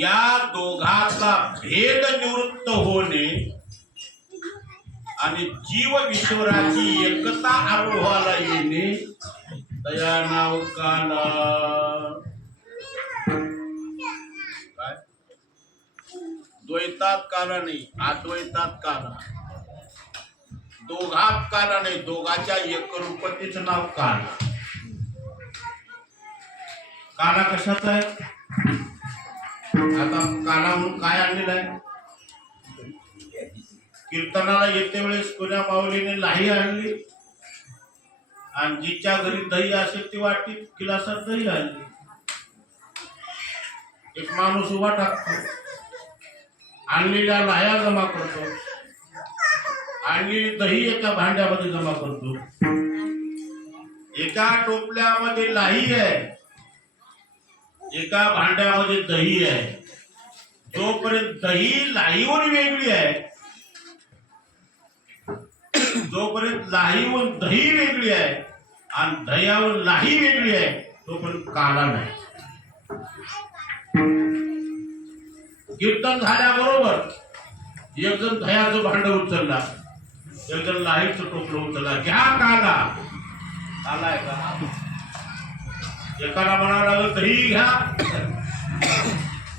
या दोघाचा भेद निवृत्त होणे आणि जीव ईश्वराची एकता अनुभवाला येणे तया नाव काला. काय? द्वैतात काला नाही अद्वैतात काला. दोघात काला नाही दोघाच्या एकरूपतेचं नाव काला. काला कशाचा आहे? आता काला म्हणून काय आणलेलं आहे? कीर्तनाला येते वेळेस कोण्या माऊलीने लाही आणली. आणि जिच्या घरी दही असेल ती वाटी गिलासात दही आणली. एक माणूस उभा टाकतो आणलेल्या लाह्या जमा करतो. आणलेली दही एका भांड्यामध्ये जमा करतो. एका टोपल्यामध्ये लाही आहे. एका भांड्यामध्ये दही आहे. जोपर्यंत दही लाहीवर वेगळी आहे जोपर्यंत लाहीवर दही वेगळी आहे आणि दह्यावर लाही वेगळी आहे तोपर्यंत काला नाही. कीर्तन झाल्याबरोबर एक जण दह्याचं भांड उचलला एक जण लाहीचं टोपलं उचलला. घ्या काला. काला आहे का? एकाला म्हणावं लागलं दही घ्या.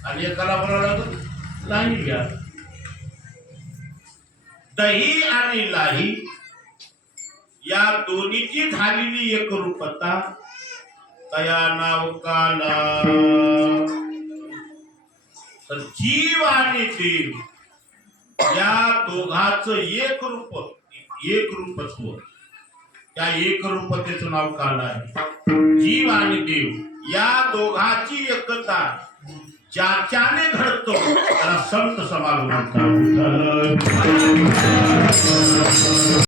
आणि एकाला म्हणावं लागलं लाही घ्या. दही आणि लाही या दोन्हीची झालेली एक रूपता. तया नाव काला. तर जीव आणि देव या दोघाच एक रूप एक रूपत्व. त्या एकरूपतेचं नाव काल आहे. जीव आणि देव या दोघाची एकता ज्याच्याने घडतो त्याला संत समाज म्हणतात.